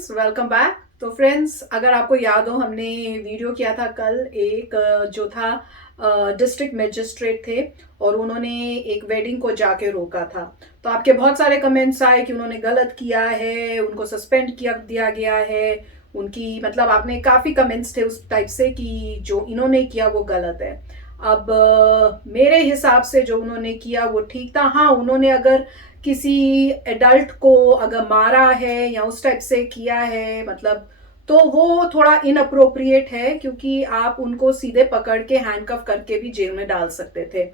Friends, welcome back. तो friends, अगर आपको याद हो, हमने वीडियो किया था कल एक जो था डिस्ट्रिक्ट मजिस्ट्रेट थे और उन्होंने एक वेडिंग को जाके रोका था। तो आपके बहुत सारे कमेंट्स आए कि उन्होंने गलत किया है, उनको सस्पेंड किया दिया गया है। उनकी मतलब आपने काफ़ी कमेंट्स थे उस टाइप से कि जो इन्होंने किया वो गलत है। अब मेरे हिसाब से जो उन्होंने किया वो ठीक था। हाँ, उन्होंने अगर किसी एडल्ट को अगर मारा है या उस टाइप से किया है, मतलब तो वो थोड़ा इनअप्रोप्रिएट है, क्योंकि आप उनको सीधे पकड़ के हैंडकफ करके भी जेल में डाल सकते थे।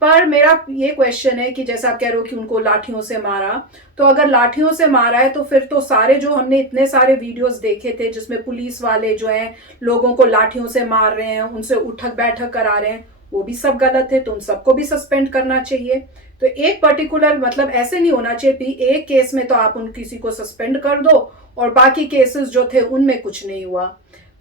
पर मेरा ये क्वेश्चन है कि जैसा आप कह रहे हो कि उनको लाठियों से मारा, तो अगर लाठियों से मारा है तो फिर तो सारे जो हमने इतने सारे वीडियोस देखे थे जिसमें पुलिस वाले जो हैं लोगों को लाठियों से मार रहे हैं, उनसे उठक बैठक करा रहे हैं, वो भी सब गलत है। तो उन सबको भी सस्पेंड करना चाहिए। तो एक पर्टिकुलर मतलब ऐसे नहीं होना चाहिए कि एक केस में तो आप उन किसी को सस्पेंड कर दो और बाकी केसेस जो थे उनमें कुछ नहीं हुआ।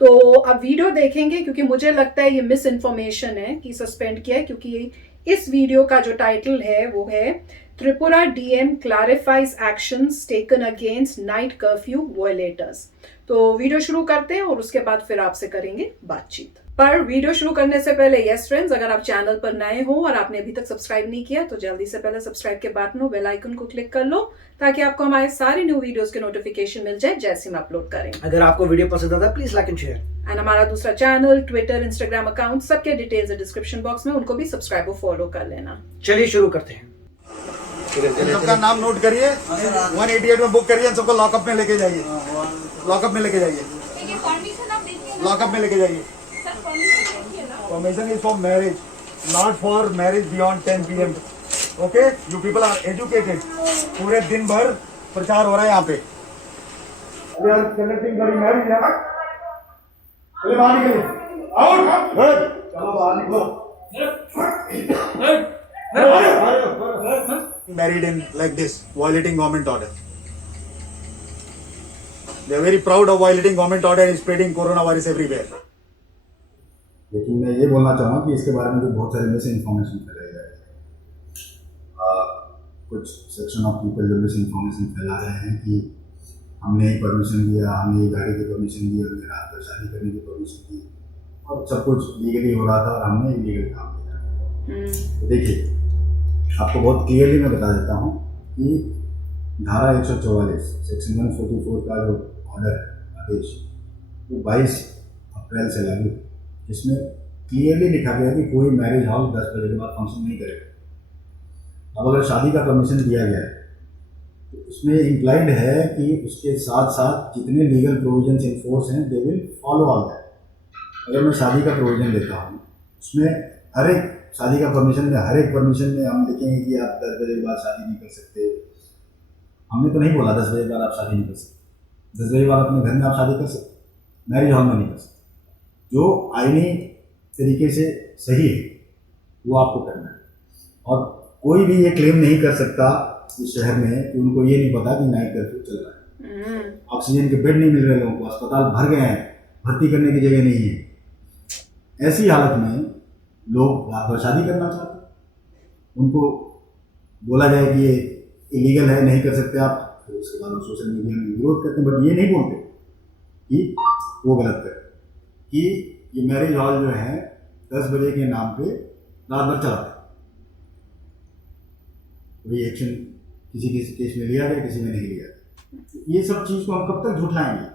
तो अब वीडियो देखेंगे, क्योंकि मुझे लगता है ये मिस इन्फॉर्मेशन है कि सस्पेंड किया है, क्योंकि इस वीडियो का जो टाइटल है वो है Tripura DM clarifies actions taken against night curfew violators. तो वीडियो शुरू करते हैं और उसके बाद फिर आपसे करेंगे बातचीत। पर वीडियो शुरू करने से पहले यस फ्रेंड्स, अगर आप चैनल पर नए हो और आपने अभी तक सब्सक्राइब नहीं किया तो जल्दी से पहले सब्सक्राइब के बटन हो, बेल आइकन को क्लिक कर लो ताकि आपको हमारे सारे न्यू वीडियोस के नोटिफिकेशन मिल जाए जैसे हम अपलोड करें। अगर आपको वीडियो पसंद आता है please like and share. And हमारा दूसरा चैनल, ट्विटर, इंस्टाग्राम अकाउंट, सबके डिटेल्स है डिस्क्रिप्शन बॉक्स में, उनको भी सब्सक्राइब और फॉलो कर लेना। चलिए शुरू करते हैं। सबका नाम नोट करिए, 188 में बुक करिए, सबको लॉकअप में लेके जाइए, लॉकअप में लेके जाइए, लॉकअप में लेके जाइए। Permission is for marriage, not for marriage beyond 10 PM। Okay, you people are educated. पूरे दिन भर प्रचार हो रहा है यहाँ पे। We are conducting bloody marriage यहाँ। चलिए बाहर निकलिए, आउट, गुड, चलो बाहर निकलो। Married in like this, violating government order. They are very proud of violating government order and spreading coronavirus everywhere. लेकिन मैं ये बोलना चाहूँगा कि इसके बारे में जो बहुत सारी मिस इन्फॉर्मेशन फैलाई जा रही है, कुछ सेक्शन ऑफ पीपल जो मिस इन्फॉर्मेशन फैला रहे हैं कि हमने ही परमिशन दिया, हमने ये गाड़ी की परमिशन दी, हमने रात को शादी करने की परमिशन दी और सब कुछ लीगली हो रहा था और हमने इलीगल काम किया। तो देखिए, आपको बहुत क्लियरली मैं बता देता हूँ कि धारा 144 सेक्शन 144 का जो ऑर्डर आदेश वो 22 अप्रैल से लागू, जिसमें क्लियरली लिखा गया कि कोई मैरिज हॉल 10 बजे के बाद फंक्शन नहीं करेगा। अब अगर शादी का परमिशन दिया गया है तो उसमें इम्प्लाइड है कि उसके साथ साथ जितने लीगल प्रोविजंस इन फोर्स हैं they will follow all that. अगर मैं शादी का प्रोविजन देता हूँ उसमें हर एक शादी का परमिशन में, हर एक परमिशन में हम लिखेंगे कि आप 10 बजे के बाद शादी नहीं कर सकते। हमने तो नहीं बोला 10 बजे के बाद आप शादी नहीं कर सकते। 10 बजे के बाद अपने घर में आप शादी कर सकते, मैरिज हॉल में नहीं कर सकते। जो आईनी तरीके से सही है वो आपको करना है। और कोई भी ये क्लेम नहीं कर सकता इस शहर में कि उनको ये नहीं पता कि नाइट कर्फ्यू चल रहा है। ऑक्सीजन के बेड नहीं मिल रहे लोगों को, अस्पताल भर गए हैं, भर्ती करने की जगह नहीं है। ऐसी हालत में लोग रात भर शादी करना चाहते हैं, उनको बोला जाए कि ये इलीगल है, नहीं कर सकते आप, फिर उसके बाद वो सोशल मीडिया में विरोध करते हैं। बट ये नहीं बोलते कि वो गलत कर, कि ये मैरिज हॉल जो है 10 बजे के नाम पे रात भर चलाते हैं। कोई एक्शन किसी किसी केस में लिया गया, किसी में नहीं लिया गया। ये सब चीज़ को हम कब तक झूठलाएंगे?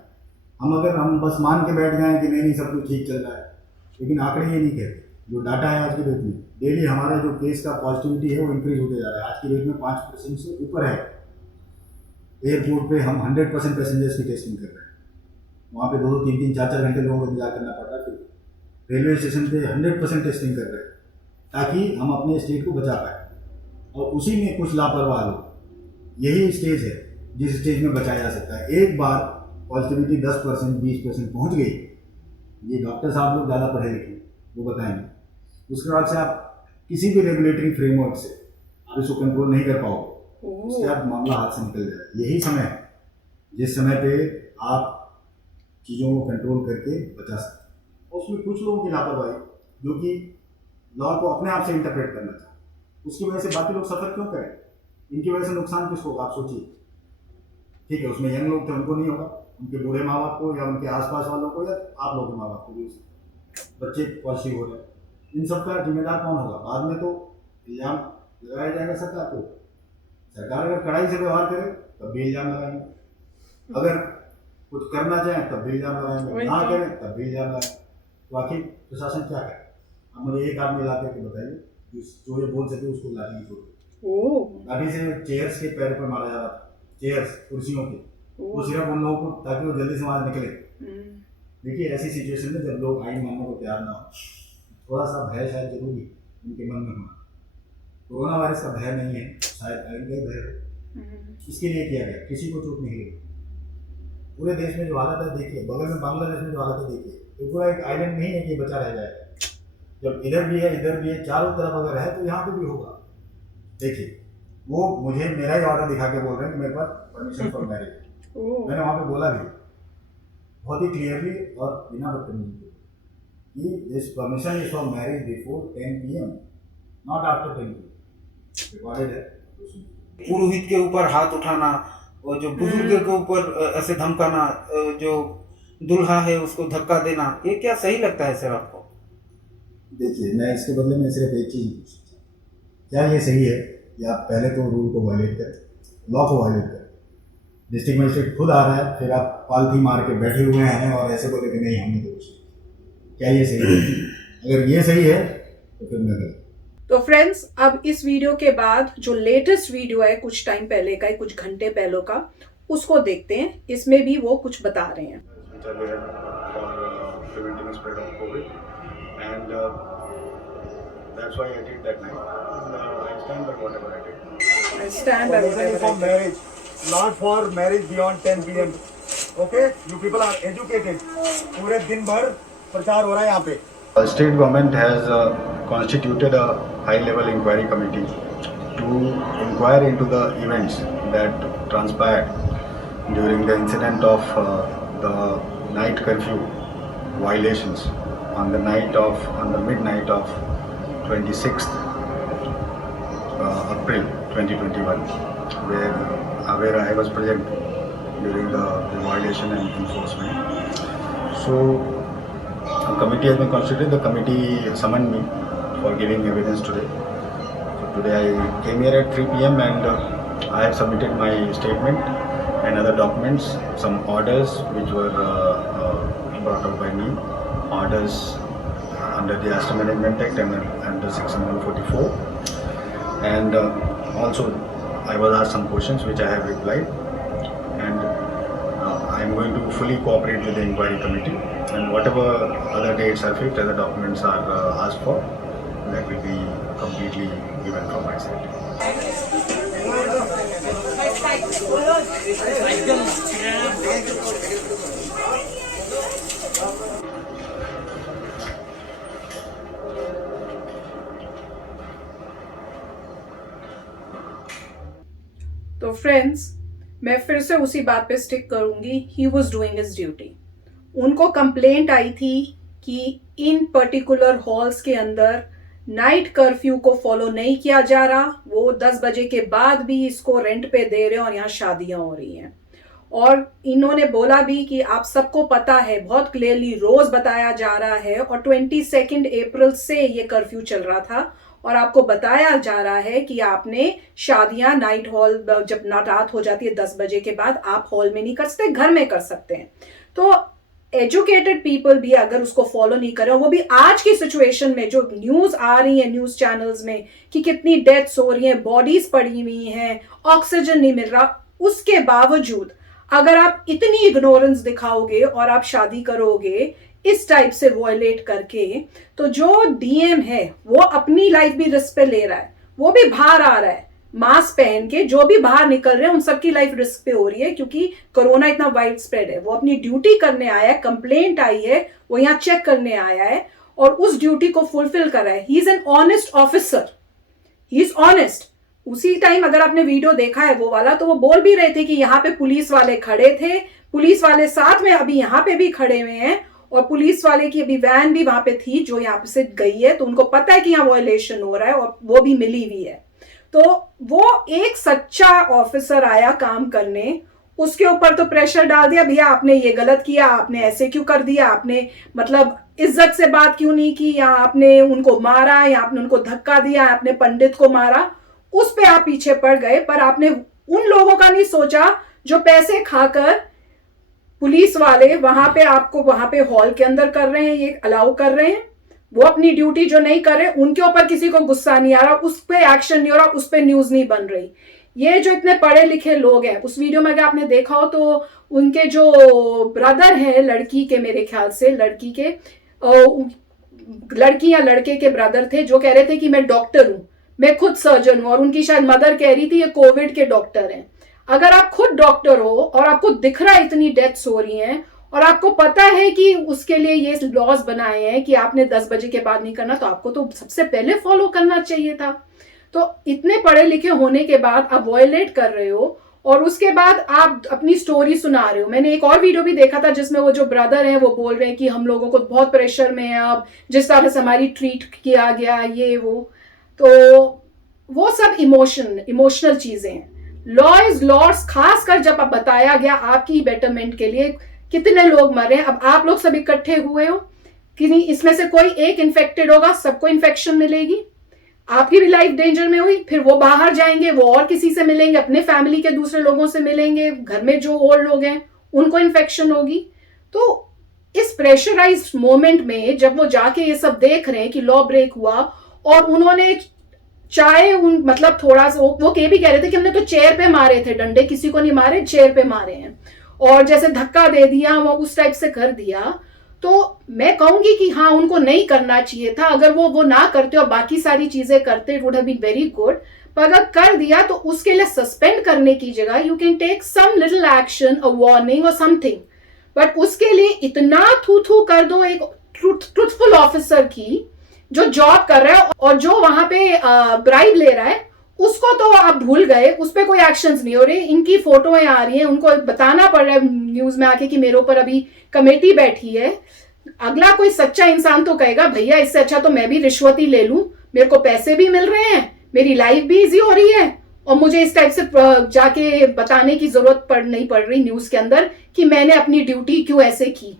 हम बस मान के बैठ जाएं कि नहीं सब कुछ ठीक चल रहा है, लेकिन आंकड़े ये नहीं कहते। जो डाटा है आज की डेट में, डेली हमारा जो केस का पॉजिटिविटी है वो इंक्रीज होते जा रहा है। आज की डेट में 5% से ऊपर है। एयरपोर्ट पे हम 100% पैसेंजर्स की टेस्टिंग कर रहे हैं। वहाँ पे 2-2, 3-3, 4-4 घंटे लोगों को इंतजार करना पड़ रहा है। फिर रेलवे स्टेशन पे 100% टेस्टिंग कर रहे हैं ताकि हम अपने स्टेट को बचा पाए। और उसी में कुछ लापरवाह लोग, यही स्टेज है जिस स्टेज में बचाया जा सकता है। एक बार पॉजिटिविटी 10%, 20% पहुँच गई, ये डॉक्टर साहब लोग ज़्यादा पढ़े लिखे वो बताएंगे, उसके बाद से आप किसी भी रेगुलेटरी फ्रेमवर्क से आप इसको कंट्रोल नहीं कर पाओगे, उसके बाद मामला हाथ से निकल जाएगा। यही समय है जिस समय पे आप चीज़ों को कंट्रोल करके बचा सकते हैं। और उसमें कुछ लोगों की लापरवाही जो कि लॉ को अपने आप से इंटरप्रेट करना चाहते हैं, उसकी वजह से बाकी लोग सफ़र क्यों करें? इनकी वजह से नुकसान किसको होगा आप सोचिए। ठीक है, उसमें यंग लोग थे, उनको नहीं होगा, उनके बूढ़े माँ बाप को या उनके आसपास वालों को या आप लोगों के माँ बाप को भी बच्चे पॉजिटिव हो रहे हैं। इन सब का जिम्मेदार कौन होगा? बाद में तो इल्ज़ाम लगाया जाएगा सरकार को। सरकार अगर कड़ाई से व्यवहार करे तब भी इल्ज़ाम लगाएंगे, अगर कुछ करना चाहें तब भी इल्ज़ाम लगाएंगे, ना करें तब भी इल्ज़ाम लगाएंगे। तो आखिर प्रशासन क्या करे? अब मुझे एक आदमी ला करके बताइए जो ये बोल सके उसको लाठी छोड़, लाठी से चेयर्स के पैर पर मारा जा रहा था, चेयर्स कुर्सियों के, वो सिर्फ उन लोगों को ताकि वो जल्दी से वहाँ निकले। देखिए ऐसी सिचुएशन में जब लोग आइन मानने को तैयार ना हो, थोड़ा सा भय शायद जरूरी उनके मन में होना। कोरोना वायरस का भय नहीं है, शायद आइन का भय है, इसके लिए किया गया, किसी को चोट नहीं लगी। पूरे देश में जो हालत है देखिए, बगल में बांग्लादेश में जो हालत है देखिए, तो पूरा एक आइलैंड नहीं है कि बचा रह जाएगा। जब इधर भी है इधर भी है, चारों तरफ अगर है तो यहाँ पे भी होगा। देखिए वो मुझे मेरा ही ऑर्डर दिखा के बोल रहे हैं कि मेरे पास परमिशन फॉर मैरिज, मैंने वहाँ पे बोला भी बहुत ही क्लियरली और बिना बदतमीजी कि this permission is for marriage before 10 PM, not after 10 PM। Recorded है। पुरोहित के ऊपर हाथ उठाना और जो बुजुर्ग के ऊपर ऐसे धमकाना, जो दुल्हा है उसको धक्का देना, ये क्या सही लगता है सर आपको? देखिए मैं इसके बदले में सिर्फ एक चीज़ पूछ सकता हूँ, क्या ये सही है कि आप पहले तो रूल को वायलेट करें, लॉ को वायलेट करें, डिस्ट्रिक्ट मजिस्ट्रेट खुद आ रहा है, फिर आप पालथी मार के बैठे हुए हैं और ऐसे बोले कि नहीं हमने तो कुछ, क्या ये सही है? अगर ये सही है तो फिर मैं गलत। तो फ्रेंड्स अब इस वीडियो के बाद जो लेटेस्ट वीडियो है कुछ टाइम पहले का, कुछ घंटे पहले का, उसको देखते हैं। इसमें भी वो कुछ बता रहे हैं। That's why I did that night. I stand by whatever I did. I stand by Permission is for marriage, not for marriage beyond 10 PM. Okay? You people are educated. पूरे दिन भर प्रचार हो रहा है यहाँ पे. The state government has constituted a high-level inquiry committee to inquire into the events that transpired during the incident of the night curfew violations on the midnight of 26th April 2021, where I was present during the violation and enforcement. So a committee has been constituted. The committee summoned me for giving evidence today. So today I came here at 3 PM and I have submitted my statement and other documents, some orders which were brought out by me, orders under the Disaster Management Act and under Section 144, and also I was asked some questions which I have replied, and I am going to fully cooperate with the inquiry committee, and whatever other dates are fixed, other documents are asked for, that will be completely given from my side. तो friends मैं फिर से उसी बात पे stick करूंगी, he was doing his duty. उनको complaint आई थी कि इन पर्टिकुलर हॉल्स के अंदर नाइट कर्फ्यू को फॉलो नहीं किया जा रहा, वो 10 बजे के बाद भी इसको रेंट पे दे रहे हैं और यहाँ शादियां हो रही हैं। और इन्होंने बोला भी कि आप सबको पता है, बहुत क्लियरली रोज बताया जा रहा है, और 22 अप्रैल से ये कर्फ्यू चल रहा था और आपको बताया जा रहा है कि आपने शादियां नाइट हॉल, जब रात हो जाती है 10 बजे के बाद, आप हॉल में नहीं कर सकते, घर में कर सकते हैं। तो एजुकेटेड पीपल भी अगर उसको फॉलो नहीं करें, वो भी आज की सिचुएशन में जो न्यूज आ रही है न्यूज चैनल्स में कि कितनी डेथ्स हो रही हैं, बॉडीज पड़ी हुई हैं, ऑक्सीजन नहीं मिल रहा, उसके बावजूद अगर आप इतनी इग्नोरेंस दिखाओगे और आप शादी करोगे इस टाइप से वॉयलेट करके, तो जो डीएम है वो अपनी लाइफ भी रिस्क पे ले रहा है, वो भी बाहर आ रहा है मास्क पहन के, जो भी बाहर निकल रहे हैं उन सबकी लाइफ रिस्क पे हो रही है, क्योंकि कोरोना इतना वाइड स्प्रेड है। वो अपनी ड्यूटी करने आया है, कंप्लेंट आई है, वो यहाँ चेक करने आया है और उस ड्यूटी को फुलफिल कर रहा है। He is an honest officer, he is honest. उसी टाइम अगर आपने वीडियो देखा है वो वाला, तो वो बोल भी रहे थे कि यहाँ पे पुलिस वाले खड़े थे, पुलिस वाले साथ में अभी यहाँ पे भी खड़े हुए हैं, और पुलिस वाले की अभी वैन भी वहां पे थी जो यहाँ पे से गई है, तो उनको पता है कि यहाँ वायलेशन हो रहा है और वो भी मिली हुई है। तो वो एक सच्चा ऑफिसर आया काम करने, उसके ऊपर तो प्रेशर डाल दिया, भैया आपने ये गलत किया, आपने ऐसे क्यों कर दिया, आपने मतलब इज्जत से बात क्यों नहीं की, या आपने उनको मारा, या आपने उनको धक्का दिया, आपने पंडित को मारा, उस पे आप पीछे पड़ गए। पर आपने उन लोगों का नहीं सोचा जो पैसे खाकर पुलिस वाले वहां पे आपको वहां पे हॉल के अंदर कर रहे हैं, ये अलाउ कर रहे हैं। वो अपनी ड्यूटी जो नहीं कर रहे, उनके ऊपर किसी को गुस्सा नहीं आ रहा, उस पर एक्शन नहीं हो रहा, उस पर न्यूज नहीं बन रही। ये जो इतने पढ़े लिखे लोग हैं, उस वीडियो में अगर आपने देखा हो तो उनके जो ब्रदर हैं लड़की के, मेरे ख्याल से लड़की या लड़के के ब्रदर थे, जो कह रहे थे कि मैं डॉक्टर हूं, मैं खुद सर्जन हूं, और उनकी शायद मदर कह रही थी ये कोविड के डॉक्टर हैं। अगर आप खुद डॉक्टर हो और आपको दिख रहा है इतनी डेथ्स हो रही हैं, और आपको पता है कि उसके लिए ये लॉज बनाए हैं कि आपने 10 बजे के बाद नहीं करना, तो आपको तो सबसे पहले फॉलो करना चाहिए था। तो इतने पढ़े लिखे होने के बाद आप वॉयलेट कर रहे हो, और उसके बाद आप अपनी स्टोरी सुना रहे हो। मैंने एक और वीडियो भी देखा था जिसमें वो जो ब्रदर हैं वो बोल रहे हैं कि हम लोगों को बहुत प्रेशर में है, अब जिस तरह से हमारी ट्रीट किया गया, ये वो, तो वो सब इमोशनल चीजें हैं। लॉ इज लॉस, खासकर जब आप बताया गया आपकी बेटरमेंट के लिए, कितने लोग मरे। अब आप लोग सब इकट्ठे हुए हो कि नहीं, इसमें से कोई एक इन्फेक्टेड होगा, सबको इन्फेक्शन मिलेगी, आपकी भी लाइफ डेंजर में हुई, फिर वो बाहर जाएंगे, वो और किसी से मिलेंगे, अपने फैमिली के दूसरे लोगों से मिलेंगे, घर में जो और लोग हैं उनको इन्फेक्शन होगी। तो इस प्रेशराइज्ड मोमेंट में जब वो जाके ये सब देख रहे हैं कि लॉ ब्रेक हुआ, और उन्होंने चाहे मतलब थोड़ा सा वो भी कह रहे थे कि हमने तो चेयर पे मारे थे डंडे, किसी को नहीं मारे, चेयर पे मारे हैं, और जैसे धक्का दे दिया वो उस टाइप से कर दिया। तो मैं कहूंगी कि हाँ, उनको नहीं करना चाहिए था। अगर वो ना करते और बाकी सारी चीजें करते, it would have been very good. पर अगर कर दिया तो उसके लिए सस्पेंड करने की जगह you can take some little action, a warning और समथिंग। बट उसके लिए इतना थू कर दो एक ट्रूथफुल ऑफिसर की जो जॉब कर रहा है, और जो वहां पे ब्राइब ले रहा है उसको तो आप भूल गए, उस पर कोई एक्शंस नहीं हो रहे। इनकी फोटोएं आ रही हैं, उनको बताना पड़ रहा है न्यूज में आके कि मेरे ऊपर अभी कमेटी बैठी है। अगला कोई सच्चा इंसान तो कहेगा भैया इससे अच्छा तो मैं भी रिश्वत ही ले लूं, मेरे को पैसे भी मिल रहे हैं, मेरी लाइफ भी इजी हो रही है, और मुझे इस टाइप से जाके बताने की जरूरत नहीं पड़ रही न्यूज के अंदर कि मैंने अपनी ड्यूटी क्यों ऐसे की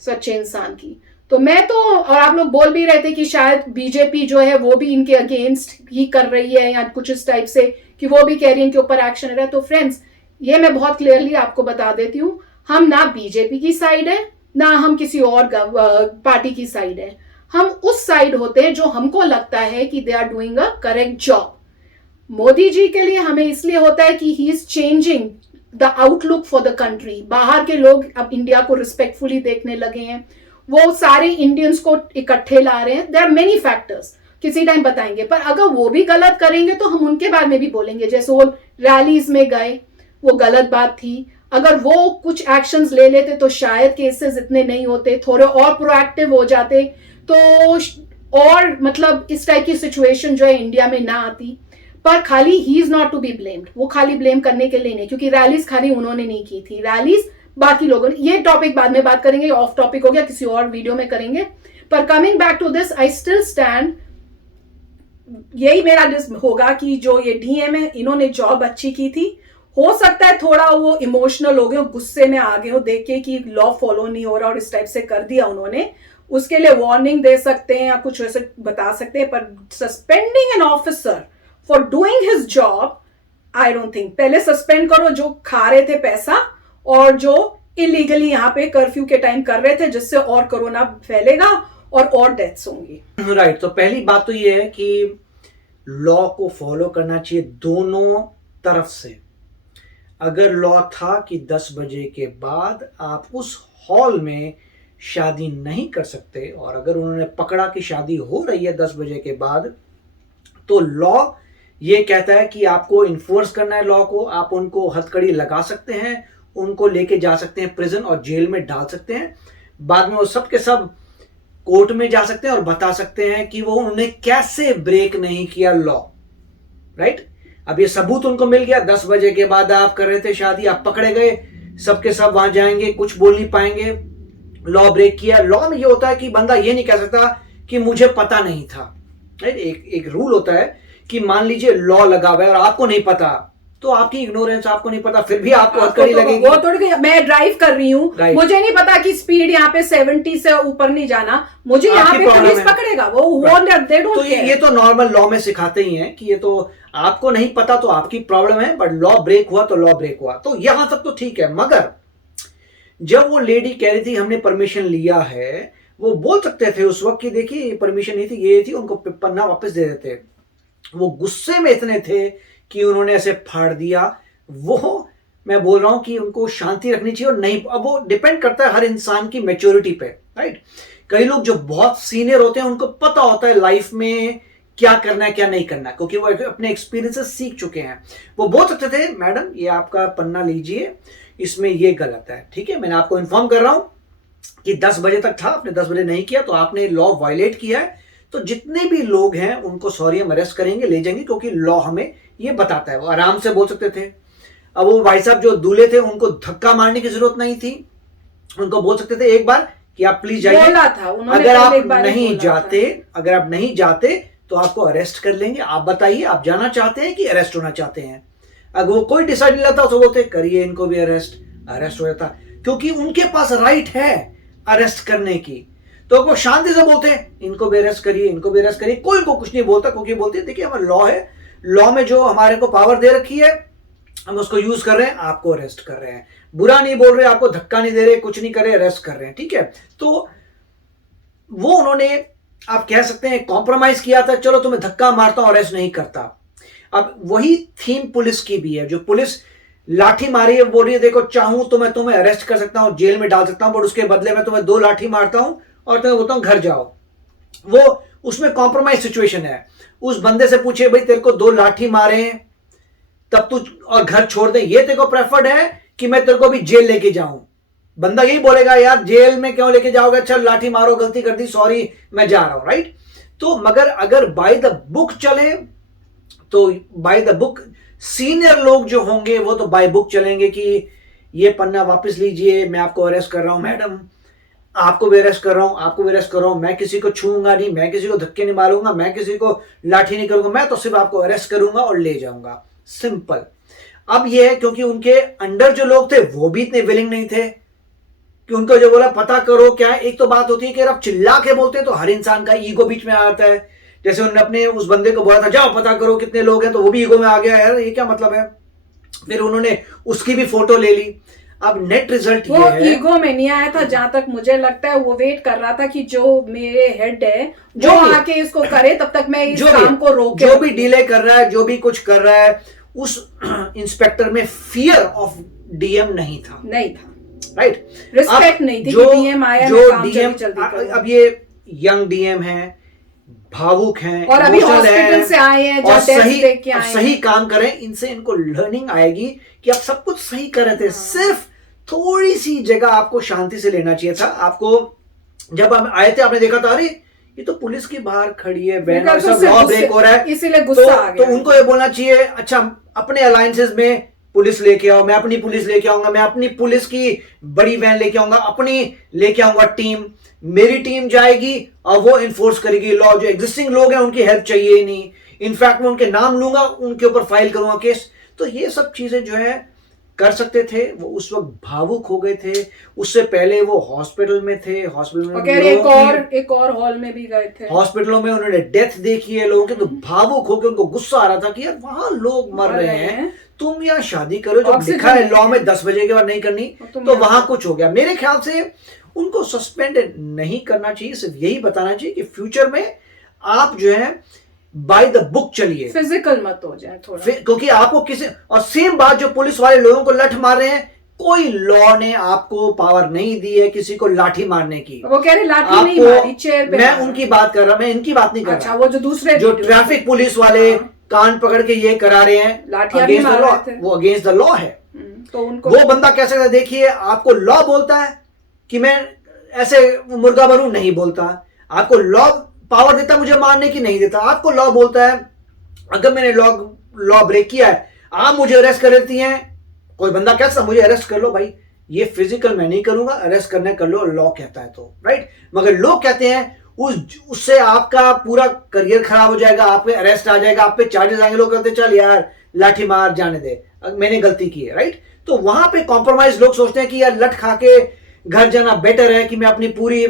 सच्चे इंसान की। तो मैं तो, और आप लोग बोल भी रहे थे कि शायद बीजेपी जो है वो भी इनके अगेंस्ट ही कर रही है, या कुछ इस टाइप से कि वो भी कह रही है इनके ऊपर एक्शन ले रहा है। तो फ्रेंड्स, ये मैं बहुत क्लियरली आपको बता देती हूँ, हम ना बीजेपी की साइड है, ना हम किसी और पार्टी की साइड है। हम उस साइड होते हैं जो हमको लगता है कि they are doing a correct job. Modi ji के लिए हमें इसलिए होता है कि he is changing the outlook for the country. बाहर के लोग अब इंडिया को रिस्पेक्टफुली देखने लगे हैं, वो सारे इंडियंस को इकट्ठे ला रहे हैं। देयर आर मेनी फैक्टर्स, किसी टाइम बताएंगे। पर अगर वो भी गलत करेंगे तो हम उनके बारे में भी बोलेंगे। जैसे वो रैलीज में गए, वो गलत बात थी। अगर वो कुछ एक्शंस ले लेते तो शायद केसेस इतने नहीं होते, थोड़े और प्रोएक्टिव हो जाते तो और मतलब इस टाइप की सिचुएशन जो है इंडिया में ना आती। पर खाली ही is not to be blamed, वो खाली ब्लेम करने के लिए नहीं, क्योंकि रैलीज खाली उन्होंने नहीं की थी, रैलीज बाकी लोगों ने। ये टॉपिक बाद में बात करेंगे, ऑफ टॉपिक हो गया, किसी और वीडियो में करेंगे। पर coming back to this, I still stand, यही मेरा होगा कि जो ये डीएम है इन्होंने जॉब अच्छी की थी। हो सकता है थोड़ा वो इमोशनल हो गए, गुस्से में आ गए हो देख के कि लॉ फॉलो नहीं हो रहा और इस टाइप से कर दिया उन्होंने, उसके लिए वार्निंग दे सकते हैं या कुछ वैसे बता सकते हैं। पर suspending an officer for doing his job, I don't think. पहले सस्पेंड करो जो खा रहे थे पैसा और जो इलीगली यहाँ पे कर्फ्यू के टाइम कर रहे थे, जिससे और कोरोना फैलेगा और डेथ्स होंगी। राइट। तो पहली बात तो ये है कि लॉ को फॉलो करना चाहिए दोनों तरफ से। अगर लॉ था कि 10 बजे के बाद आप उस हॉल में शादी नहीं कर सकते, और अगर उन्होंने पकड़ा कि शादी हो रही है 10 बजे के बाद, तो लॉ ये कहता है कि आपको इन्फोर्स करना है लॉ को। आप उनको हथकड़ी लगा सकते हैं, उनको लेके जा सकते हैं प्रिजन और जेल में डाल सकते हैं। बाद में वो सब के सब कोर्ट में जा सकते हैं और बता सकते हैं कि वो उन्होंने कैसे ब्रेक नहीं किया लॉ। राइट। अब ये सबूत उनको मिल गया, 10 बजे के बाद आप कर रहे थे शादी, आप पकड़े गए, सबके सब वहां जाएंगे, कुछ बोल नहीं पाएंगे, लॉ ब्रेक किया। लॉ में ये होता है कि बंदा ये नहीं कह सकता कि मुझे पता नहीं था। राइट। एक रूल होता है कि मान लीजिए लॉ लगा हुआ है और आपको नहीं पता तो आपकी इग्नोरेंस, आपको नहीं पता, फिर भी आपको आपको हथकड़ी तो लगेगी। वो थोड़ी, मैं ड्राइव कर रही हूँ, Right. मुझे नहीं पता कि स्पीड यहाँ पे 70 से ऊपर नहीं जाना, मुझे यहाँ आपकी पे problem पुलिस है। पकड़ेगा, वो दे डोंट तो ये तो नॉर्मल लॉ में सिखाते ही हैं कि ये तो आपको नहीं पता तो आपकी प्रॉब्लम है, बट लॉ ब्रेक हुआ तो लॉ ब्रेक हुआ, तो यहां तक तो ठीक है। मगर जब वो लेडी कह रही थी हमने परमिशन लिया है, वो बोल सकते थे उस वक्त कि देखिए ये परमिशन नहीं थी, ये थी, उनको पन्ना वापस दे देते। वो गुस्से में इतने थे कि उन्होंने ऐसे फाड़ दिया। वो मैं बोल रहा हूं कि उनको शांति रखनी चाहिए और नहीं, अब वो डिपेंड करता है हर इंसान की मैच्योरिटी पे, राइट। कई लोग जो बहुत सीनियर होते हैं उनको पता होता है लाइफ में क्या करना है क्या नहीं करना है, क्योंकि वो अपने एक्सपीरियंसेस सीख चुके हैं। वो बोल सकते थे मैडम ये आपका पन्ना लीजिए, इसमें ये गलत है, ठीक है, मैंने आपको इन्फॉर्म कर रहा हूं कि 10 बजे तक था, आपने 10 बजे नहीं किया तो आपने लॉ वायलेट किया है, तो जितने भी लोग हैं उनको सॉरी हम अरेस्ट करेंगे, ले जाएंगे, क्योंकि लॉ हमें ये बताता है। वो आराम से बोल सकते थे। अब वो भाई साहब जो दूल्हे थे उनको धक्का मारने की जरूरत नहीं थी, उनको बोल सकते थे एक बार कि आप प्लीज जाइए, बोला था उन्होंने, अगर आप एक बार नहीं बोला जाते, था। अगर आप नहीं जाते तो आपको अरेस्ट कर लेंगे, आप बताइए आप जाना चाहते हैं कि अरेस्ट होना चाहते हैं। अगर वो कोई डिसाइड नहीं लेता तो बोलते करिए इनको भी अरेस्ट हो जाता, क्योंकि उनके पास राइट है अरेस्ट करने की। तो वो शांति से बोलते हैं इनको भी अरेस्ट करिए, इनको भी अरेस्ट करिए, कोई इनको कुछ नहीं बोलता, क्योंकि बोलते देखिए हमारा लॉ है, लॉ में जो हमारे को पावर दे रखी है हम उसको यूज कर रहे हैं, आपको अरेस्ट कर रहे हैं, बुरा नहीं बोल रहे, आपको धक्का नहीं दे रहे, कुछ नहीं कर रहे, अरेस्ट कर रहे हैं, ठीक है। तो वो उन्होंने, आप कह सकते हैं कॉम्प्रोमाइज किया था, चलो तुम्हें धक्का मारता हूं, अरेस्ट नहीं करता। अब वही थीम पुलिस की भी है, जो पुलिस लाठी मारी है, बोल रही है देखो चाहूं तो मैं तुम्हें अरेस्ट कर सकता हूं, जेल में डाल सकता हूं, बट उसके बदले में तुम्हें 2 लाठी मारता हूं और तुम्हें बोलता हूं घर जाओ। वो उसमें कॉम्प्रोमाइज सिचुएशन है। उस बंदे से पूछे भाई तेरे को 2 लाठी मारे तब तू और घर छोड़ दे, ये तेरे को प्रेफर्ड है कि मैं तेरे को भी जेल लेके जाऊं? बंदा यही बोलेगा यार जेल में क्यों लेके जाओगे, चल लाठी मारो, गलती कर दी, सॉरी मैं जा रहा हूं, राइट। तो मगर अगर बाय द बुक चले तो बाय द बुक सीनियर लोग जो होंगे वो तो बाय बुक चलेंगे कि ये पन्ना वापस लीजिए, मैं आपको अरेस्ट कर रहा हूं मैडम, आपको भी अरेस्ट कर रहा हूं, आपको भी अरेस्ट कर रहा हूं, मैं किसी को छूऊंगा नहीं, मैं किसी को धक्के नहीं मारूंगा, मैं किसी को लाठी नहीं करूंगा, मैं तो सिर्फ आपको अरेस्ट करूंगा और ले जाऊंगा, सिंपल। अब यह है क्योंकि उनके अंडर जो लोग थे वो भी इतने विलिंग नहीं थे कि उनको जो बोला पता करो क्या है। एक तो बात होती है कि आप चिल्ला के बोलते हैं तो हर इंसान का ईगो बीच में आता है, जैसे उन्होंने अपने उस बंदे को बोला था जाओ पता करो कितने लोग हैं, तो वो भी ईगो में आ गया, यार ये क्या मतलब है। फिर उन्होंने उसकी भी फोटो ले ली। अब नेट रिजल्ट वो ये है, ईगो में नहीं आया था, जहां तक मुझे लगता है वो वेट कर रहा था कि जो मेरे हेड है जो आके इसको करे तब तक मैं इस काम को रोके, जो भी डिले कर रहा है, जो भी कुछ कर रहा है, उस इंस्पेक्टर में फियर ऑफ डीएम नहीं था, राइट, रिस्पेक्ट नहीं थी जो कि डीएम आया, जो मैं काम डीएम जल्दी करूं। अब ये यंग डीएम है, भावुक हैं और अभी emotional हॉस्पिटल हैं, से आए हैं, और जो टेस्ट देख के आए हैं, सही काम करें, इनसे इनको लर्निंग आएगी कि आप सब कुछ सही कर रहे थे, सिर्फ थोड़ी सी जगह आपको शांति से लेना चाहिए था। आपको जब हम आए थे आपने देखा था अरे ये तो पुलिस की बाहर खड़ी है, बैन और सब लॉ ब्रेक हो रहा है, इसीलिए गुस्सा आ गया। तो उनको ये बोलना चाहिए अच्छा अपने अलायंसेस में पुलिस लेके आओ, मैं अपनी पुलिस लेके आऊंगा, मैं अपनी पुलिस की बड़ी वैन लेके आऊंगा, अपनी लेके आऊंगा टीम, मेरी टीम जाएगी और वो इन्फोर्स करेगी लॉ। जो एग्जिस्टिंग लोग हैं उनकी हेल्प चाहिए ही नहीं, इनफैक्ट मैं उनके नाम लूंगा, उनके ऊपर फाइल करूंगा केस। तो ये सब चीजें जो है कर सकते थे। वो उस वक्त भावुक हो गए थे, उससे पहले वो हॉस्पिटल में थे, हॉस्पिटल में एक और हॉल में भी गए थे, हॉस्पिटलों में उन्होंने डेथ देखी है लोगों की, तो भावुक होकर उनको गुस्सा आ रहा था कि यार वहां लोग मर रहे हैं, तुम यहाँ शादी करो, जब लिखा है लॉ में 10 बजे के बाद नहीं करनी, तो वहां कुछ हो गया। मेरे ख्याल से उनको सस्पेंड नहीं करना चाहिए, सिर्फ यही बताना चाहिए कि फ्यूचर में आप जो है बाय द बुक चलिए, फिजिकल मत हो जाए थोड़ा, क्योंकि आपको किसी, और सेम बात जो पुलिस वाले लोगों को लठ मार रहे हैं, कोई लॉ ने आपको पावर नहीं दी है किसी को लाठी मारने की। वो कह रहे लाठी नहीं मारी, चेयर पे मैं उनकी बात कर रहा, मैं इनकी बात नहीं कर अच्छा, रहा। वो जो दूसरे जो ट्रैफिक पुलिस वाले कान पकड़ के ये करा रहे हैं, लाठियां भी मार रहे थे, वो अगेंस्ट द लॉ है। तो उनको वो बंदा कैसे कहता है, देखिए आपको लॉ बोलता है कि मैं ऐसे मुर्गा बनूं, नहीं बोलता। आपको लॉ पावर देता मुझे मारने की, नहीं देता। आपको लॉ बोलता है अगर मैंने लॉ ब्रेक किया है, आप मुझे अरेस्ट कर देती हैं, कोई बंदा कहता मुझे अरेस्ट कर लो, भाई ये फिजिकल मैं नहीं करूंगा, अरेस्ट करने कर लो, लॉ कहता है तो, राइट। मगर लोग कहते हैं उससे आपका पूरा करियर खराब हो जाएगा, आप पे अरेस्ट आ जाएगा, आप पे चार्जेस आएंगे, लोग कहते हैं चल यार लाठी मार जाने दे, मैंने गलती की है, राइट। तो वहां पे कॉम्प्रोमाइज लोग सोचते हैं कि यार लठ खा के घर जाना बेटर है कि मैं अपनी पूरी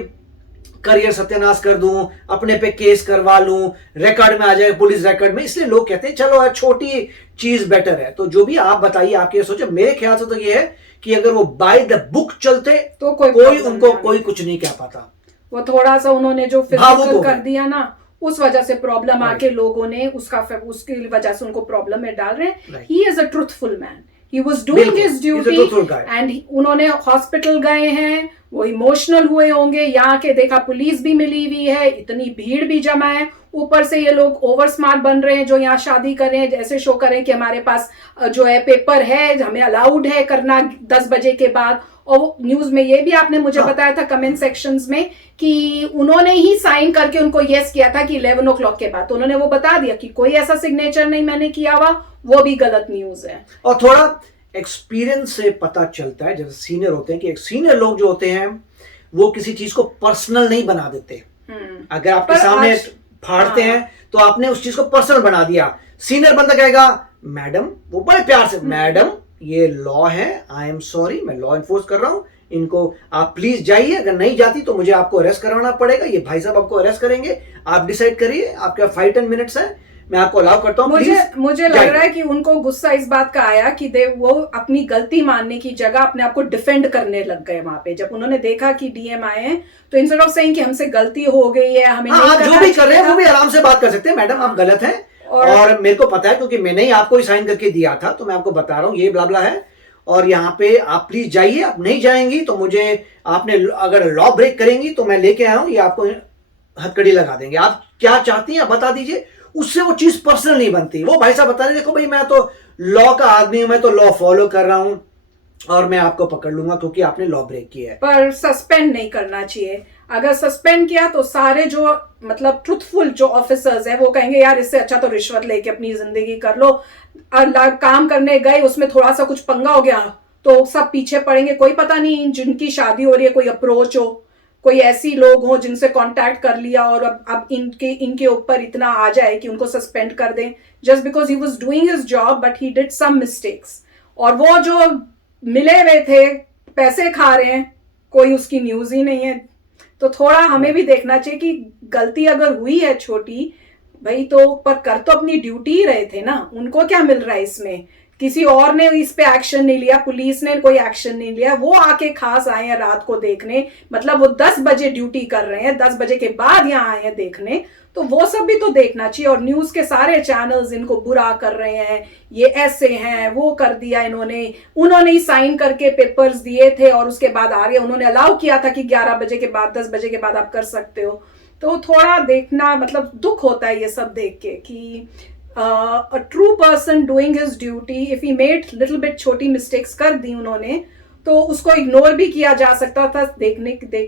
करियर सत्यानाश कर दूं, अपने पे केस करवा लूं, रिकॉर्ड में आ जाए पुलिस रिकॉर्ड में, इसलिए लोग कहते हैं चलो यार छोटी चीज बेटर है। तो जो भी आप बताइए, आपके सोचो, मेरे ख्याल से तो ये है कि अगर वो बाय द बुक चलते तो कोई उनको कोई कुछ नहीं कह पाता। वो थोड़ा सा उन्होंने जो फिजिकल कर दिया ना, उस वजह से प्रॉब्लम आके लोगों ने उसकी वजह से उनको प्रॉब्लम में डाल रहे हैं। He is a truthful man, he was doing his duty and उन्होंने हॉस्पिटल गए हैं, वो इमोशनल हुए होंगे, यहाँ के देखा पुलिस भी मिली हुई है, इतनी भीड़ भी जमा है, ऊपर से ये लोग ओवर स्मार्ट बन रहे हैं जो यहाँ शादी कर रहे हैं, जैसे शो कर रहे हैं कि हमारे पास जो है पेपर है, हमें अलाउड है करना 10 बजे के बाद। और न्यूज में ये भी आपने मुझे बताया था कमेंट सेक्शंस में कि उन्होंने ही साइन करके उनको यस किया था कि 11 o'clock के बाद, तो उन्होंने वो बता दिया कि कोई ऐसा सिग्नेचर नहीं मैंने किया हुआ, वो भी गलत न्यूज है। और थोड़ा एक्सपीरियंस से पता चलता है, जैसे सीनियर होते हैं कि एक सीनियर लोग जो होते हैं वो किसी चीज को पर्सनल नहीं बना देते। अगर आपके सामने फाड़ते हैं तो आपने उस चीज को पर्सनल बना दिया। सीनियर बंदा कहेगा मैडम, वो बड़े प्यार से, मैडम ये लॉ है, आई एम सॉरी, मैं लॉ एनफोर्स कर रहा हूं, इनको आप प्लीज जाइए, अगर नहीं जाती तो मुझे आपको अरेस्ट करवाना पड़ेगा, ये भाई साहब आपको अरेस्ट करेंगे, आप डिसाइड करिए, आपके 5-10 मिनट्स है, मैं आपको अलाउ करता हूँ। मुझे लग रहा है कि उनको गुस्सा इस बात का आया कि वो अपनी गलती मानने की जगह अपने आप को डिफेंड करने लग गए वहां पे। जब उन्होंने देखा कि डीएम आए हैं तो इंस्टेड ऑफ सेइंग कि हमसे गलती हो गई है, हमें नहीं करना, जो भी कर रहे हैं वो भी आराम से बात कर सकते हैं, मैडम आप गलत हैं और मेरे को पता है क्योंकि मैंने ही आपको ही साइन करके दिया था, तो मैं आपको बता रहा हूँ ये ब्ला ब्ला है और यहाँ पे आप प्लीज जाइए, आप नहीं जाएंगी तो मुझे, आपने अगर लॉ ब्रेक करेंगी तो मैं लेके आया हूँ, ये आपको हथकड़ी लगा देंगे, आप क्या चाहती हैं आप बता दीजिए। उससे वो चीज पर्सनल नहीं बनती। वो भाई साहब बता रहे देखो भाई मैं तो लॉ का आदमी हूं, मैं तो लॉ फॉलो कर रहा हूं और मैं आपको पकड़ लूंगा क्योंकि आपने लॉ ब्रेक किया है। पर सस्पेंड नहीं करना चाहिए। अगर सस्पेंड किया तो सारे जो मतलब ट्रुथफुल जो ऑफिसर्स हैं वो कहेंगे यार इससे अच्छा तो रिश्वत लेके अपनी जिंदगी कर लो, काम करने गए उसमें थोड़ा सा कुछ पंगा हो गया तो सब पीछे पड़ेंगे। कोई पता नहीं जिनकी शादी हो रही है कोई अप्रोच हो, कोई ऐसी लोग हो जिनसे कांटेक्ट कर लिया और अब इनके ऊपर इतना आ जाए कि उनको सस्पेंड कर दें just because he was doing his job but he did some mistakes. और वो जो मिले हुए थे पैसे खा रहे हैं, कोई उसकी न्यूज ही नहीं है। तो थोड़ा हमें भी देखना चाहिए कि गलती अगर हुई है छोटी भाई तो पर कर तो अपनी ड्यूटी ही रहे थे ना, उनको क्या मिल रहा है इसमें? किसी और ने इस पे एक्शन नहीं लिया, पुलिस ने कोई एक्शन नहीं लिया, वो आके खास आए हैं रात को देखने, मतलब वो 10 बजे ड्यूटी कर रहे हैं, 10 बजे के बाद यहाँ आए हैं देखने, तो वो सब भी तो देखना चाहिए। और न्यूज के सारे चैनल्स इनको बुरा कर रहे हैं, ये ऐसे हैं, वो कर दिया इन्होंने, उन्होंने ही साइन करके पेपर्स दिए थे और उसके बाद आ गए, उन्होंने अलाउ किया था कि 11 बजे के बाद 10 बजे के बाद आप कर सकते हो। तो थोड़ा देखना, मतलब दुख होता है ये सब देख के कि a true person doing his duty, if he made little bit छोटी मिस्टेक्स कर दी उन्होंने तो उसको इग्नोर भी किया जा सकता था देख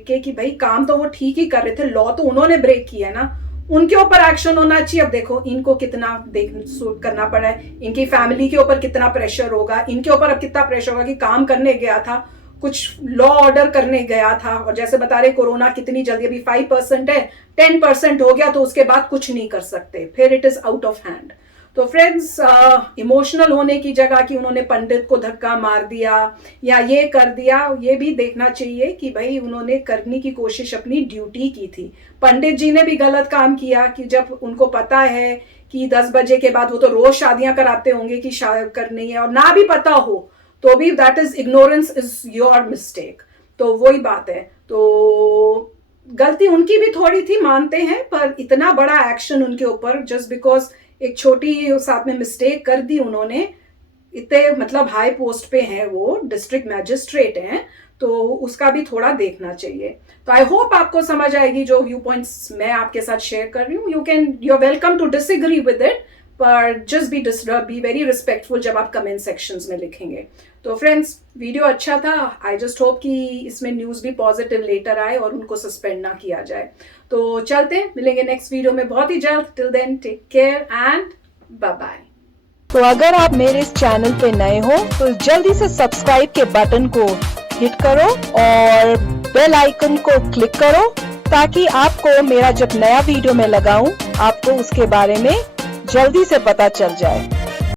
के कि भाई काम तो वो ठीक ही कर रहे थे, लॉ तो उन्होंने ब्रेक किया है ना, उनके ऊपर एक्शन होना चाहिए। अब देखो इनको कितना करना पड़ा है, इनकी फैमिली के ऊपर कितना प्रेशर होगा, इनके ऊपर अब कितना प्रेशर होगा कि काम करने गया था, कुछ लॉ ऑर्डर करने गया था और जैसे बता रहे कोरोना कितनी जल्दी, अभी 5% है, 10% हो गया तो उसके बाद कुछ नहीं कर सकते, फिर it is out of hand. तो फ्रेंड्स इमोशनल होने की जगह कि उन्होंने पंडित को धक्का मार दिया या ये कर दिया, ये भी देखना चाहिए कि भाई उन्होंने करने की कोशिश अपनी ड्यूटी की थी। पंडित जी ने भी गलत काम किया कि जब उनको पता है कि 10 बजे के बाद, वो तो रोज शादियां कराते होंगे कि शादी करनी है और ना भी पता हो तो भी that is ignorance is your mistake. तो वही बात है, तो गलती उनकी भी थोड़ी थी मानते हैं, पर इतना बड़ा एक्शन उनके ऊपर जस्ट बिकॉज एक छोटी साथ में मिस्टेक कर दी उन्होंने, इतने मतलब हाई पोस्ट पे हैं, वो डिस्ट्रिक्ट मैजिस्ट्रेट हैं, तो उसका भी थोड़ा देखना चाहिए। तो आई होप आपको समझ आएगी जो व्यू पॉइंट्स मैं आपके साथ शेयर कर रही हूँ। You are welcome to disagree with it, पर जस्ट बी वेरी रिस्पेक्टफुल जब आप कमेंट सेक्शंस में लिखेंगे। तो फ्रेंड्स वीडियो अच्छा था, आई जस्ट होप कि इसमें न्यूज़ भी पॉजिटिव लेटर आए और उनको सस्पेंड ना किया जाए। तो चलते हैं, मिलेंगे नेक्स्ट वीडियो में बहुत ही जल्द। Till then take care and bye bye. तो अगर आप मेरे इस चैनल पे नए हो तो जल्दी से सब्सक्राइब के बटन को हिट करो और बेल आइकन को क्लिक करो ताकि आपको मेरा जब नया वीडियो मैं लगाऊं आपको उसके बारे में जल्दी से पता चल जाए।